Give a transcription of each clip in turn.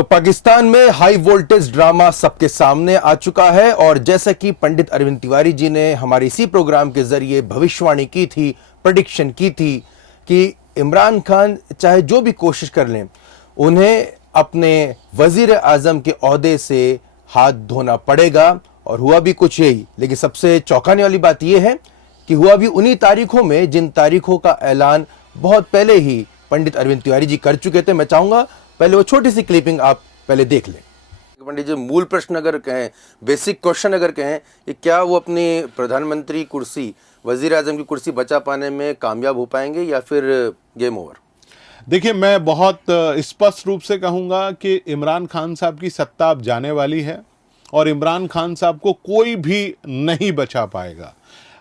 तो पाकिस्तान में high voltage drama सबके सामने आ चुका है और जैसा कि पंडित अरविंद तिवारी जी ने हमारे इसी प्रोग्राम के जरिए भविष्यवाणी की थी, प्रेडिक्शन की थी कि इमरान खान चाहे जो भी कोशिश कर लें, उन्हें अपने वजीर आजम के ओहदे से हाथ धोना पड़ेगा। और हुआ भी कुछ यही, लेकिन सबसे चौंकाने वाली बात यह है कि हुआ भी उन्हीं तारीखों में जिन तारीखों का ऐलान बहुत पहले ही पंडित अरविंद तिवारी जी कर चुके थे। मैं चाहूंगा पहले वो छोटी सी क्लिपिंग आप पहले देख लें। पंडित जी, मूल प्रश्न अगर कहें, बेसिक क्वेश्चन अगर कहें कि क्या वो अपनी प्रधानमंत्री कुर्सी, वजीर आजम की कुर्सी बचा पाने में कामयाब हो पाएंगे या फिर गेम ओवर? देखिए, मैं बहुत स्पष्ट रूप से कहूंगा कि इमरान खान साहब की सत्ता अब जाने वाली है और इमरान खान साहब को कोई भी नहीं बचा पाएगा।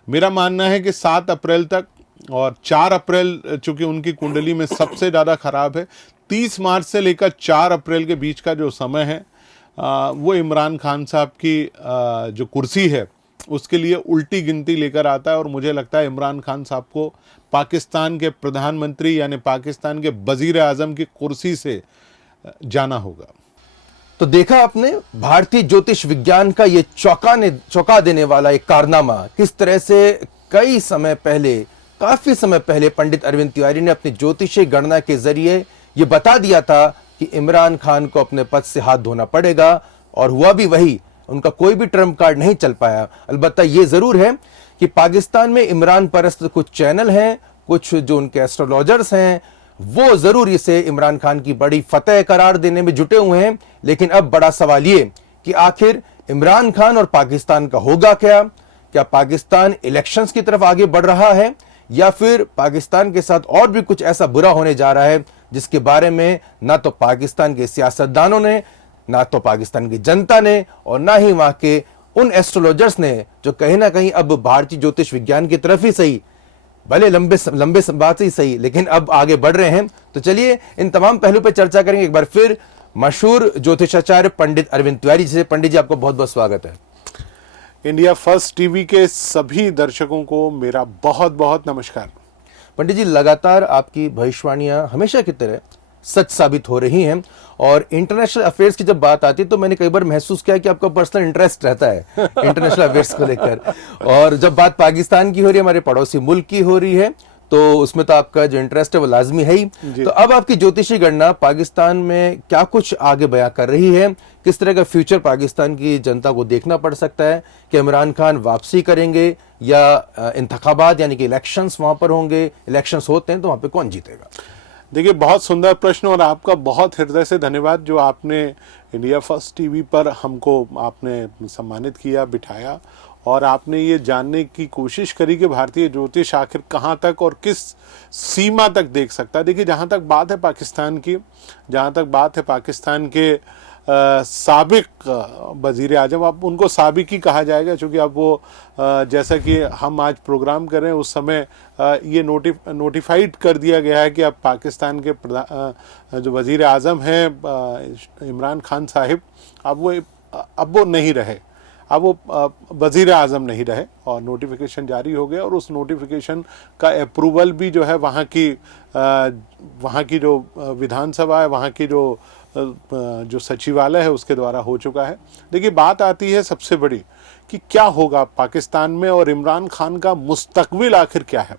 मेरा मानना है कि 7 अप्रैल तक और 4 अप्रैल चूंकि उनकी कुंडली में सबसे ज़्यादा खराब है, 30 मार्च से लेकर 4 अप्रैल के बीच का जो समय है वो इमरान खान साहब की जो कुर्सी है उसके लिए उल्टी गिनती लेकर आता है। और मुझे लगता है इमरान खान साहब को पाकिस्तान के प्रधानमंत्री यानी पाकिस्तान के वजीर आजम की कुर्सी से जाना होगा। तो देखा आपने भारतीय ज्योतिष विज्ञान का ये चौंका देने वाला एक कारनामा, किस तरह से कई समय पहले, काफी समय पहले पंडित अरविंद तिवारी ने अपनी ज्योतिषीय गणना के जरिए ये बता दिया था कि इमरान खान को अपने पद से हाथ धोना पड़ेगा। और हुआ भी वही, उनका कोई भी ट्रम्प कार्ड नहीं चल पाया। अलबत्ता ये जरूर है कि पाकिस्तान में इमरान परस्त कुछ चैनल हैं, कुछ जो उनके एस्ट्रोलॉजर्स हैं, वो जरूर इसे इमरान खान की बड़ी फतेह करार देने में जुटे हुए हैं। लेकिन अब बड़ा सवाल ये कि आखिर इमरान खान और पाकिस्तान का होगा क्या? क्या पाकिस्तान इलेक्शंस की तरफ आगे बढ़ रहा है या फिर पाकिस्तान के साथ और भी कुछ ऐसा बुरा होने जा रहा है जिसके बारे में ना तो पाकिस्तान के सियासतदानों ने, ना तो पाकिस्तान की जनता ने और ना ही वहां के उन एस्ट्रोलॉजर्स ने, जो कहीं ना कहीं अब भारतीय ज्योतिष विज्ञान की तरफ ही सही, भले लंबे बात ही सही, लेकिन अब आगे बढ़ रहे हैं। तो चलिए इन तमाम पहलू पर चर्चा करेंगे एक बार फिर मशहूर ज्योतिषाचार्य पंडित अरविंद तिवारी जी से। पंडित जी, आपको बहुत बहुत स्वागत है। इंडिया फर्स्ट टीवी के सभी दर्शकों को मेरा बहुत बहुत नमस्कार। पंडित जी, लगातार आपकी भविष्यवाणियां हमेशा की तरह सच साबित हो रही हैं और इंटरनेशनल अफेयर्स की जब बात आती है तो मैंने कई बार महसूस किया कि आपका पर्सनल इंटरेस्ट रहता है इंटरनेशनल अफेयर्स को लेकर। और जब बात पाकिस्तान की हो रही है, हमारे पड़ोसी मुल्क की हो रही है, तो उसमें तो आपका जो इंटरेस्ट है वो लाजमी है ही। तो अब आपकी ज्योतिषी गणना पाकिस्तान में क्या कुछ आगे बयां कर रही है? किस तरह का फ्यूचर पाकिस्तान की जनता को देखना पड़ सकता है? कि इमरान खान वापसी करेंगे या इंतखाबात यानी कि इलेक्शंस वहां पर होंगे? इलेक्शंस होते हैं तो वहां पे कौन जीतेगा? देखिए, बहुत सुंदर प्रश्न और आपका बहुत हृदय से धन्यवाद जो आपने इंडिया फर्स्ट टीवी पर हमको आपने सम्मानित किया, बिठाया और आपने ये जानने की कोशिश करी कि भारतीय ज्योतिष आखिर कहाँ तक और किस सीमा तक देख सकता है। देखिए, जहाँ तक बात है पाकिस्तान की, जहाँ तक बात है पाकिस्तान के साबिक वज़ीर आज़म, अब उनको साबिक ही कहा जाएगा क्योंकि अब वो जैसा कि हम आज प्रोग्राम कर रहे हैं उस समय ये नोटिफाइड कर दिया गया है कि अब पाकिस्तान के जो वज़ीर आज़म हैं इमरान खान साहिब, अब वो नहीं रहे, अब वो वज़ीर आज़म नहीं रहे और नोटिफिकेशन जारी हो गया और उस नोटिफिकेशन का अप्रूवल भी जो है वहाँ की जो विधानसभा है, वहाँ की जो सचिवालय है उसके द्वारा हो चुका है। देखिए, बात आती है सबसे बड़ी कि क्या होगा पाकिस्तान में और इमरान खान का मुस्तकबिल आखिर क्या है।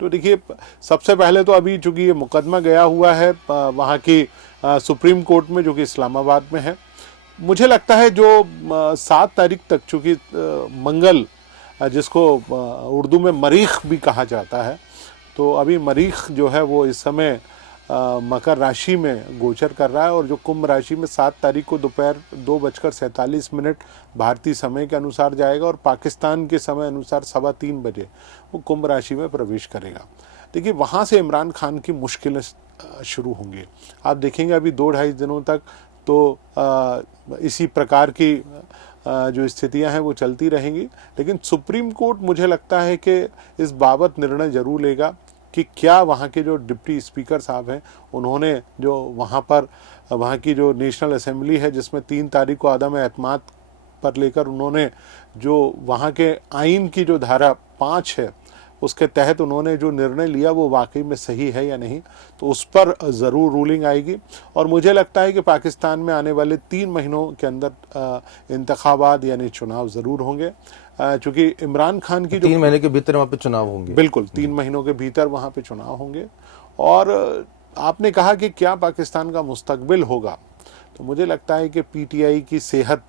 तो देखिए, सबसे पहले तो अभी चूँकि ये मुकदमा गया हुआ है वहाँ की सुप्रीम कोर्ट में जो कि इस्लामाबाद में है, मुझे लगता है जो 7 तारीख तक, चूँकि मंगल जिसको उर्दू में मरीख भी कहा जाता है, तो अभी मरीख जो है वो इस समय मकर राशि में गोचर कर रहा है और जो कुंभ राशि में 7 तारीख को दोपहर 2:47 भारतीय समय के अनुसार जाएगा और पाकिस्तान के समय अनुसार 3:15 बजे वो कुंभ राशि में प्रवेश करेगा। देखिए, वहाँ से इमरान खान की मुश्किलें शुरू होंगी। आप देखेंगे अभी 2-2.5 दिनों तक तो इसी प्रकार की जो स्थितियां हैं वो चलती रहेंगी, लेकिन सुप्रीम कोर्ट मुझे लगता है कि इस बाबत निर्णय जरूर लेगा कि क्या वहाँ के जो डिप्टी स्पीकर साहब हैं उन्होंने जो वहाँ की जो नेशनल असेंबली है जिसमें 3 तारीख को आदम एतमाद पर लेकर उन्होंने जो वहाँ के आइन की जो धारा 5 है उसके तहत उन्होंने जो निर्णय लिया वो वाकई में सही है या नहीं, तो उस पर ज़रूर रूलिंग आएगी। और मुझे लगता है कि पाकिस्तान में आने वाले 3 महीनों के अंदर इंतखाबात यानी चुनाव ज़रूर होंगे, चूँकि इमरान खान की जो 3 महीने के भीतर वहाँ पे चुनाव होंगे। बिल्कुल 3 महीनों के भीतर वहाँ पे चुनाव होंगे। और आपने कहा कि क्या पाकिस्तान का मुस्तकबिल होगा, तो मुझे लगता है कि पीटीआई की सेहत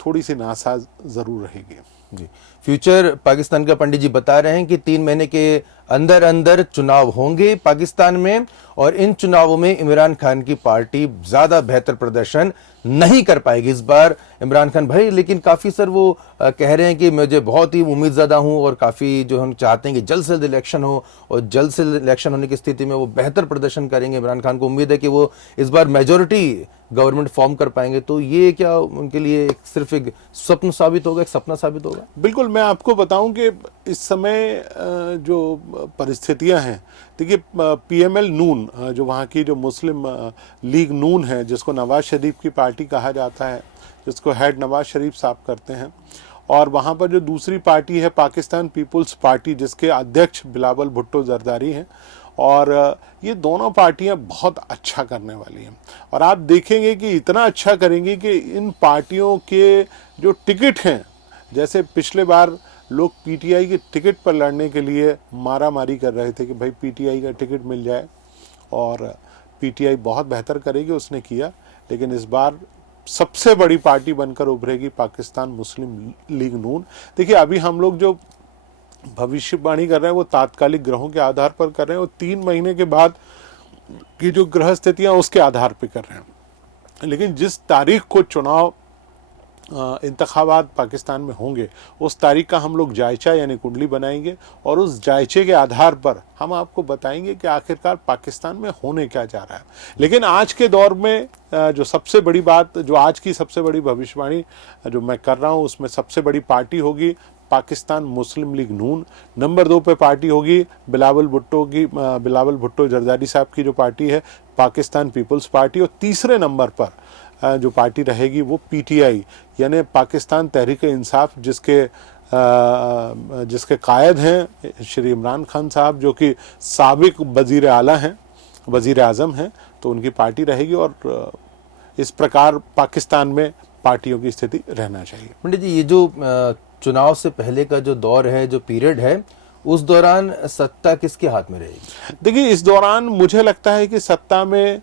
थोड़ी सी नासाज ज़रूर रहेगी। जी, फ्यूचर पाकिस्तान का पंडित जी बता रहे हैं कि 3 महीने के अंदर अंदर चुनाव होंगे पाकिस्तान में, और इन चुनावों में इमरान खान की पार्टी ज्यादा बेहतर प्रदर्शन नहीं कर पाएगी इस बार। इमरान खान भाई लेकिन काफी सर वो कह रहे हैं कि मुझे बहुत ही उम्मीदज़्यादा हूं और काफी जो हम चाहते हैं कि जल्द से जल्द इलेक्शन हो, और जल्द से जल्द इलेक्शन होने की स्थिति में वो बेहतर प्रदर्शन करेंगे। इमरान खान को उम्मीद है कि वो इस बार मेजोरिटी गवर्नमेंट फॉर्म कर पाएंगे। तो ये क्या उनके लिए सिर्फ एक स्वप्न साबित होगा, एक सपना साबित होगा? बिल्कुल, मैं आपको बताऊं कि इस समय जो परिस्थितियां हैं, देखिए पीएमएल नून जो वहाँ की जो मुस्लिम लीग नून है, जिसको नवाज शरीफ की पार्टी कहा जाता है, जिसको हेड नवाज शरीफ साहब करते हैं, और वहाँ पर जो दूसरी पार्टी है पाकिस्तान पीपुल्स पार्टी, जिसके अध्यक्ष बिलावल भुट्टो जरदारी हैं, और ये दोनों पार्टियां बहुत अच्छा करने वाली हैं। और आप देखेंगे कि इतना अच्छा करेंगी कि इन पार्टियों के जो टिकट हैं, जैसे पिछले बार लोग पीटीआई के टिकट पर लड़ने के लिए मारामारी कर रहे थे कि भाई पीटीआई का टिकट मिल जाए, और पीटीआई बहुत बेहतर करेगी, उसने किया। लेकिन इस बार सबसे बड़ी पार्टी बनकर उभरेगी पाकिस्तान मुस्लिम लीग नून। देखिए अभी हम लोग जो भविष्यवाणी कर रहे हैं वो तात्कालिक ग्रहों के आधार पर कर रहे हैं, और 3 महीने के बाद की जो ग्रह स्थितियां उसके आधार पर कर रहे हैं। लेकिन जिस तारीख को चुनाव इंतखाबात पाकिस्तान में होंगे, उस तारीख का हम लोग जायचा यानी कुंडली बनाएंगे, और उस जायचे के आधार पर हम आपको बताएंगे कि आखिरकार पाकिस्तान में होने क्या जा रहा है। लेकिन आज के दौर में जो सबसे बड़ी बात, जो आज की सबसे बड़ी भविष्यवाणी जो मैं कर रहा हूँ, उसमें सबसे बड़ी पार्टी होगी पाकिस्तान मुस्लिम लीग नून। नंबर 2 पे पार्टी होगी बिलावल भुट्टो जरदारी साहब की जो पार्टी है पाकिस्तान पीपल्स पार्टी, और तीसरे नंबर पर जो पार्टी रहेगी वो पीटीआई यानी पाकिस्तान तहरीक इंसाफ, जिसके कायद हैं श्री इमरान खान साहब, जो कि साबिक वज़ीर आला हैं, वज़ीर आज़म हैं, तो उनकी पार्टी रहेगी। और इस प्रकार पाकिस्तान में पार्टियों की स्थिति रहना चाहिए। पंडित जी, ये जो चुनाव से पहले का जो दौर है, जो पीरियड है, उस दौरान सत्ता किसके हाथ में रहेगी? देखिए इस दौरान मुझे लगता है कि सत्ता में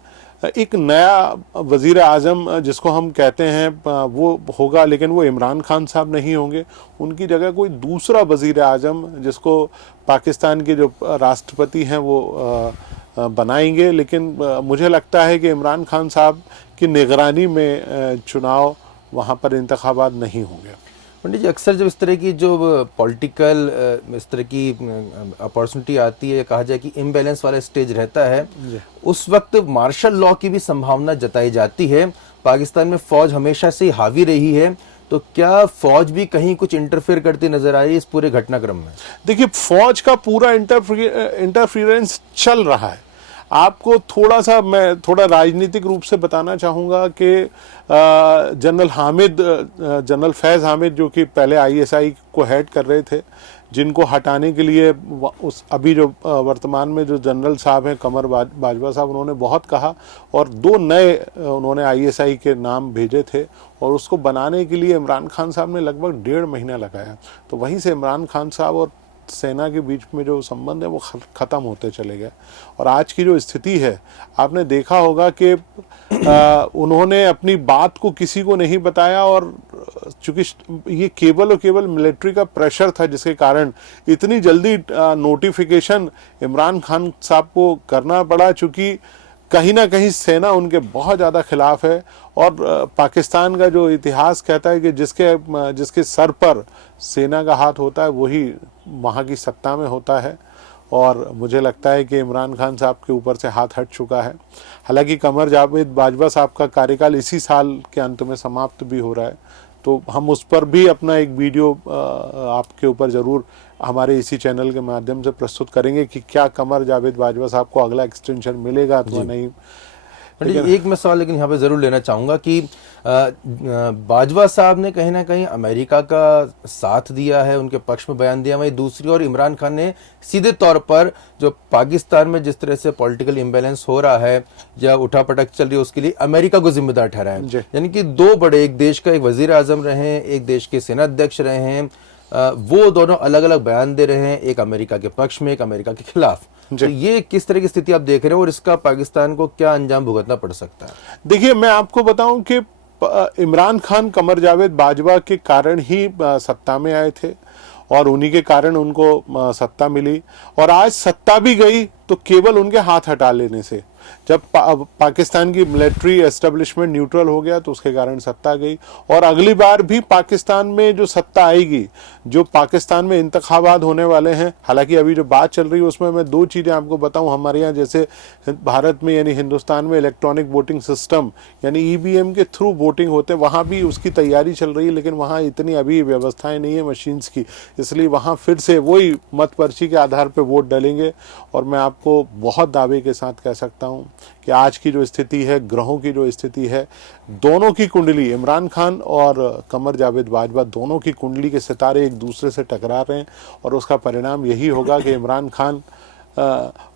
एक नया वज़ीर आज़म जिसको हम कहते हैं वो होगा, लेकिन वो इमरान खान साहब नहीं होंगे। उनकी जगह कोई दूसरा वज़ीर आज़म, जिसको पाकिस्तान के जो राष्ट्रपति हैं वो बनाएंगे। लेकिन मुझे लगता है कि इमरान खान साहब की निगरानी में चुनाव वहाँ पर इंतखाबात नहीं होंगे। पंडित जी, अक्सर जब इस तरह की जो पॉलिटिकल इस तरह की अपॉर्चुनिटी आती है, कहा जाए कि इम्बैलेंस वाला स्टेज रहता है, उस वक्त मार्शल लॉ की भी संभावना जताई जाती है। पाकिस्तान में फौज हमेशा से हावी रही है, तो क्या फौज भी कहीं कुछ इंटरफेयर करती नजर आ रही है इस पूरे घटनाक्रम में? देखिए फौज का पूरा इंटरफेरेंस चल रहा है। आपको मैं थोड़ा राजनीतिक रूप से बताना चाहूँगा कि जनरल फैज़ हामिद, जो कि पहले आईएसआई को हेड कर रहे थे, जिनको हटाने के लिए अभी जो वर्तमान में जो जनरल साहब हैं कमर बाजवा साहब, उन्होंने बहुत कहा, और 2 नए उन्होंने आईएसआई के नाम भेजे थे, और उसको बनाने के लिए इमरान खान साहब ने लगभग 1.5 महीना लगाया। तो वहीं से इमरान खान साहब और सेना के बीच में जो संबंध है वो ख़त्म होते चले गए। और आज की जो स्थिति है, आपने देखा होगा कि उन्होंने अपनी बात को किसी को नहीं बताया, और चूंकि ये केवल और केवल मिलिट्री का प्रेशर था, जिसके कारण इतनी जल्दी नोटिफिकेशन इमरान खान साहब को करना पड़ा, चूंकि कहीं ना कहीं सेना उनके बहुत ज़्यादा खिलाफ है। और पाकिस्तान का जो इतिहास कहता है कि जिसके सर पर सेना का हाथ होता है वही वहाँ की सत्ता में होता है, और मुझे लगता है कि इमरान खान साहब के ऊपर से हाथ हट चुका है। हालांकि कमर जावेद बाजवा साहब का कार्यकाल इसी साल के अंत में समाप्त भी हो रहा है, तो हम उस पर भी अपना एक वीडियो आपके ऊपर ज़रूर हमारे इसी चैनल के माध्यम से प्रस्तुत करेंगे कि क्या कमर जावेद बाजवा साहब को अगला एक्सटेंशन मिलेगा अथवा नहीं। पंडित जी, एक मैं सवाल लेकिन यहाँ पे जरूर लेना चाहूंगा कि बाजवा साहब ने कहीं ना कहीं अमेरिका का साथ दिया है, उनके पक्ष में बयान दिया, वहीं दूसरी ओर इमरान खान ने सीधे तौर पर जो पाकिस्तान में जिस तरह से पॉलिटिकल इम्बैलेंस हो रहा है या उठापटक चल रही है उसके लिए अमेरिका को जिम्मेदार ठहराया। यानी कि दो बड़े, एक देश का एक वजीर आजम रहे हैं, एक देश के सेनाध्यक्ष रहे हैं, वो दोनों अलग अलग बयान दे रहे हैं, एक अमेरिका के पक्ष में, एक अमेरिका के खिलाफ। तो ये किस तरह की स्थिति आप देख रहे हो और इसका पाकिस्तान को क्या अंजाम भुगतना पड़ सकता है? देखिए, मैं आपको बताऊं कि इमरान खान कमर जावेद बाजवा के कारण ही सत्ता में आए थे और उन्हीं के कारण उनको सत्ता मिली, और आज सत्ता भी गई तो केवल उनके हाथ हटा लेने से। जब पाकिस्तान की मिलिट्री एस्टेब्लिशमेंट न्यूट्रल हो गया तो उसके कारण सत्ता गई, और अगली बार भी पाकिस्तान में जो सत्ता आएगी, जो पाकिस्तान में इंतखाबात होने वाले हैं, हालांकि अभी जो बात चल रही है उसमें मैं दो चीज़ें आपको बताऊं। हमारे यहाँ जैसे भारत में यानी हिंदुस्तान में इलेक्ट्रॉनिक वोटिंग सिस्टम यानी ईवीएम के थ्रू वोटिंग होते हैं, वहाँ भी उसकी तैयारी चल रही है, लेकिन वहाँ इतनी अभी व्यवस्थाएं नहीं है मशीन्स की, इसलिए वहाँ फिर से वही मत पर्ची के आधार पर वोट डालेंगे। और मैं आपको बहुत दावे के साथ कह सकता हूँ कि आज की जो स्थिति है, ग्रहों की जो स्थिति है, दोनों की कुंडली, इमरान खान और कमर जावेद बाजवा दोनों की कुंडली के सितारे एक दूसरे से टकरा रहे हैं, और उसका परिणाम यही होगा कि इमरान खान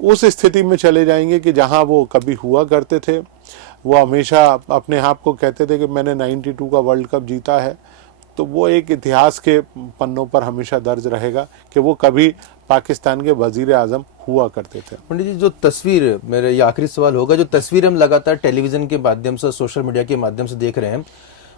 उस स्थिति में चले जाएंगे कि जहां वो कभी हुआ करते थे। वो हमेशा अपने आप को कहते थे कि मैंने 92 का वर्ल्ड कप जीता है, तो वो एक इतिहास के पन्नों पर हमेशा दर्ज रहेगा कि वो कभी पाकिस्तान के वजीर आजम हुआ करते थे। पंडित जी, जो तस्वीर, मेरा ये आखिरी सवाल होगा, जो तस्वीर हम लगातार टेलीविजन के माध्यम से, सोशल मीडिया के माध्यम से देख रहे हैं,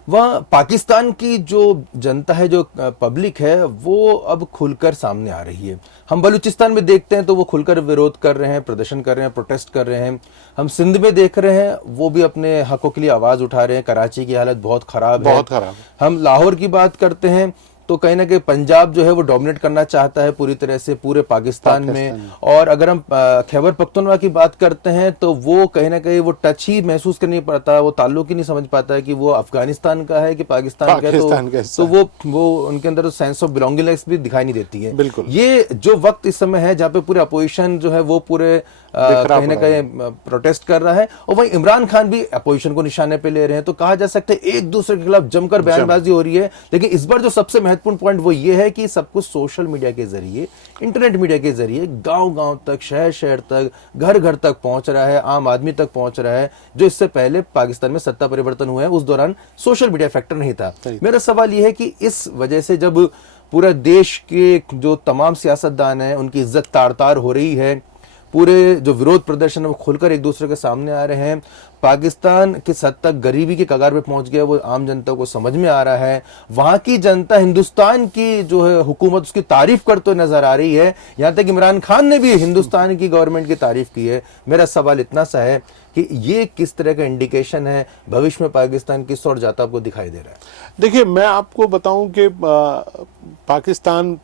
वह पाकिस्तान की जो जनता है, जो पब्लिक है, वो अब खुलकर सामने आ रही है। हम बलूचिस्तान में देखते हैं तो वो खुलकर विरोध कर रहे हैं, प्रदर्शन कर रहे हैं, प्रोटेस्ट कर रहे हैं। हम सिंध में देख रहे हैं, वो भी अपने हकों के लिए आवाज उठा रहे हैं। कराची की हालत बहुत खराब है, बहुत खराब। हम लाहौर की बात करते हैं तो कहीं ना कहीं पंजाब जो है वो डोमिनेट करना चाहता है पूरी तरह से पूरे पाकिस्तान में। और अगर हम खैबर पख्तूनख्वा की बात करते हैं तो वो कहीं ना कहीं वो टच ही महसूस कर नहीं पाता, वो ताल्लुक ही नहीं समझ पाता है कि वो अफगानिस्तान का है कि पाकिस्तान का है। तो वो उनके अंदर सेंस ऑफ बिलोंगिंगनेस भी दिखाई नहीं देती है। बिल्कुल, ये जो वक्त इस समय है जहाँ पे पूरे अपोजिशन जो है वो पूरे कहीं ना कहीं प्रोटेस्ट कर रहा है, और वहीं इमरान खान भी अपोजिशन को निशाने पे ले रहे हैं। तो कहा जा सकता है एक दूसरे के खिलाफ जमकर बयानबाजी हो रही है। लेकिन इस बार जो सबसे महत्वपूर्ण पॉइंट वो ये है कि सब कुछ सोशल मीडिया के जरिए, इंटरनेट मीडिया के जरिए गांव-गांव तक, शहर-शहर तक, घर-घर तक पहुंच रहा है, आम आदमी तक पहुंच रहा है। जो इससे पहले पाकिस्तान में सत्ता परिवर्तन हुआ है उस दौरान सोशल मीडिया फैक्टर नहीं था। मेरा सवाल यह है कि इस वजह से जब पूरा देश के जो तमाम सियासतदान हैं उनकी इज्जत तार-तार हो रही है, पूरे जो विरोध प्रदर्शन है वो खुलकर एक दूसरे के सामने आ रहे हैं, पाकिस्तान किस हद तक गरीबी के कगार पे पहुंच गया वो आम जनता को समझ में आ रहा है, वहां की जनता हिंदुस्तान की जो है हुकूमत उसकी तारीफ करते हुए नजर आ रही है। यहां तक इमरान खान ने भी हिंदुस्तान की गवर्नमेंट की तारीफ की है। मेरा सवाल इतना सा है कि ये किस तरह का इंडिकेशन है भविष्य में पाकिस्तान किस ओर जाता आपको दिखाई दे रहा है? देखिए, मैं आपको बताऊं कि पाकिस्तान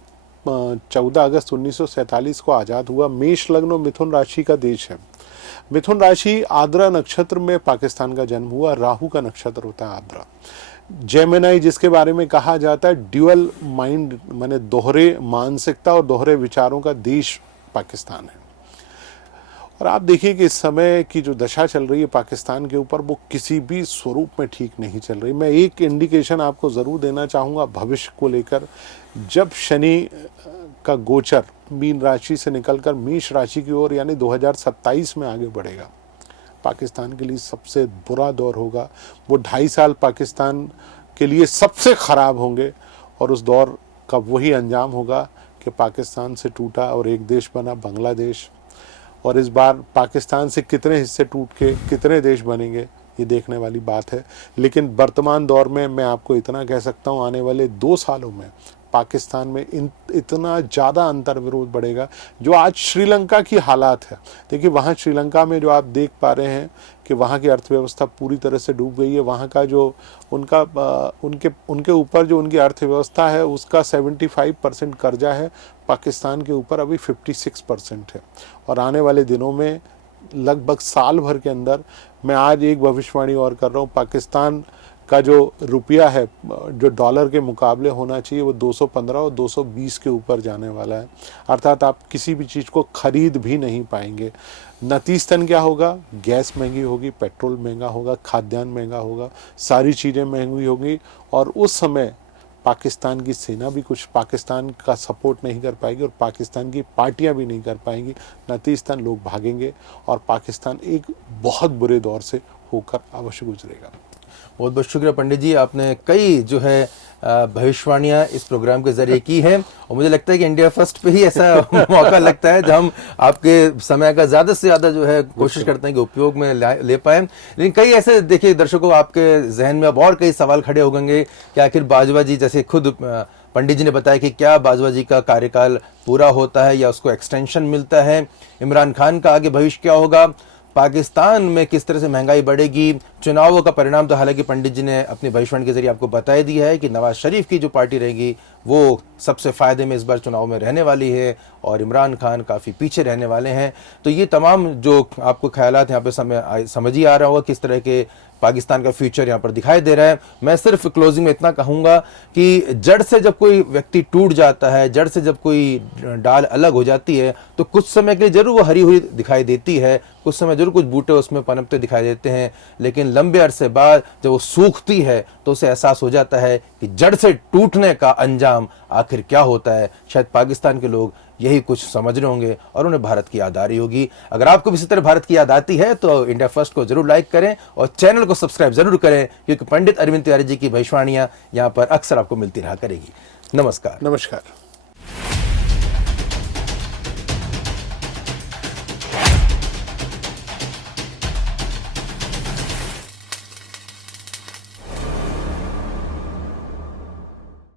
14 अगस्त 1947 को आज़ाद हुआ। मेष लग्न और मिथुन राशि का देश है। मिथुन राशि आद्रा नक्षत्र में पाकिस्तान का जन्म हुआ। राहु का नक्षत्र होता है आद्रा। जेमिनी, जिसके बारे में कहा जाता है ड्यूअल माइंड, माने दोहरे मानसिकता और दोहरे विचारों का देश पाकिस्तान है। और आप देखिए कि इस समय की जो दशा चल रही है पाकिस्तान के ऊपर, वो किसी भी स्वरूप में ठीक नहीं चल रही। मैं एक इंडिकेशन आपको ज़रूर देना चाहूँगा भविष्य को लेकर। जब शनि का गोचर मीन राशि से निकलकर मेष राशि की ओर यानी 2027 में आगे बढ़ेगा, पाकिस्तान के लिए सबसे बुरा दौर होगा। वो 2.5 साल पाकिस्तान के लिए सबसे ख़राब होंगे, और उस दौर का वही अंजाम होगा कि पाकिस्तान से टूटा और एक देश बना बांग्लादेश। और इस बार पाकिस्तान से कितने हिस्से टूट के कितने देश बनेंगे ये देखने वाली बात है। लेकिन वर्तमान दौर में मैं आपको इतना कह सकता हूँ, आने वाले 2 सालों में पाकिस्तान में इतना ज़्यादा अंतर्विरोध बढ़ेगा जो आज श्रीलंका की हालात है। देखिए, वहाँ श्रीलंका में जो आप देख पा रहे हैं कि वहाँ की अर्थव्यवस्था पूरी तरह से डूब गई है। वहाँ का जो उनके ऊपर जो उनकी अर्थव्यवस्था है उसका 75% कर्जा है, पाकिस्तान के ऊपर अभी 56% है। और आने वाले दिनों में लगभग साल भर के अंदर, मैं आज एक भविष्यवाणी और कर रहा हूँ, पाकिस्तान का जो रुपया है जो डॉलर के मुकाबले होना चाहिए वो 215 और 220 के ऊपर जाने वाला है, अर्थात आप किसी भी चीज़ को खरीद भी नहीं पाएंगे। नतीजतन क्या होगा, गैस महंगी होगी, पेट्रोल महंगा होगा, खाद्यान्न महंगा होगा, सारी चीज़ें महंगी होंगी और उस समय पाकिस्तान की सेना भी कुछ पाकिस्तान का सपोर्ट नहीं कर पाएगी और पाकिस्तान की पार्टियां भी नहीं कर पाएंगी। नतीजतन लोग भागेंगे और पाकिस्तान एक बहुत बुरे दौर से होकर अवश्य गुजरेगा। बहुत बहुत शुक्रिया पंडित जी, आपने कई जो है भविष्यवाणियां इस प्रोग्राम के जरिए की हैं और मुझे लगता है कि इंडिया फर्स्ट पे ही ऐसा मौका लगता है जब हम आपके समय का ज़्यादा से ज़्यादा जो है कोशिश करते हैं कि उपयोग में ले पाएँ। लेकिन कई ऐसे देखिए दर्शकों, आपके जहन में अब और कई सवाल खड़े हो गएंगे कि आखिर बाजवा जी, जैसे खुद पंडित जी ने बताया कि क्या बाजवा जी का कार्यकाल पूरा होता है या उसको एक्सटेंशन मिलता है, इमरान खान का आगे भविष्य क्या होगा, पाकिस्तान में किस तरह से महंगाई बढ़ेगी, चुनावों का परिणाम तो हालांकि पंडित जी ने अपनी भविष्यवाणी के जरिए आपको बता ही दिया है कि नवाज शरीफ की जो पार्टी रहेगी वो सबसे फ़ायदे में इस बार चुनाव में रहने वाली है और इमरान खान काफ़ी पीछे रहने वाले हैं। तो ये तमाम जो आपको ख्यालात यहाँ पे समझ ही आ रहा होगा किस तरह के पाकिस्तान का फ्यूचर यहाँ पर दिखाई दे रहा है। मैं सिर्फ क्लोजिंग में इतना कहूँगा कि जड़ से जब कोई व्यक्ति टूट जाता है, जड़ से जब कोई डाल अलग हो जाती है तो कुछ समय के लिए जरूर वो हरी हुई दिखाई देती है, कुछ समय जरूर कुछ बूटे उसमें पनपते दिखाई देते हैं, लेकिन लंबे अरसे बाद जब वो सूखती है तो उसे एहसास हो जाता है कि जड़ से टूटने का अंजाम आखिर क्या होता है। शायद पाकिस्तान के लोग यही कुछ समझ रहे होंगे और उन्हें भारत की याद आ रही होगी। अगर आपको भी इसी तरह भारत की याद आती है तो इंडिया फर्स्ट को जरूर लाइक करें और चैनल को सब्सक्राइब जरूर करें, क्योंकि पंडित अरविंद तिवारी जी की भविष्यवाणियां यहाँ पर अक्सर आपको मिलती रहा करेगी। नमस्कार। नमस्कार।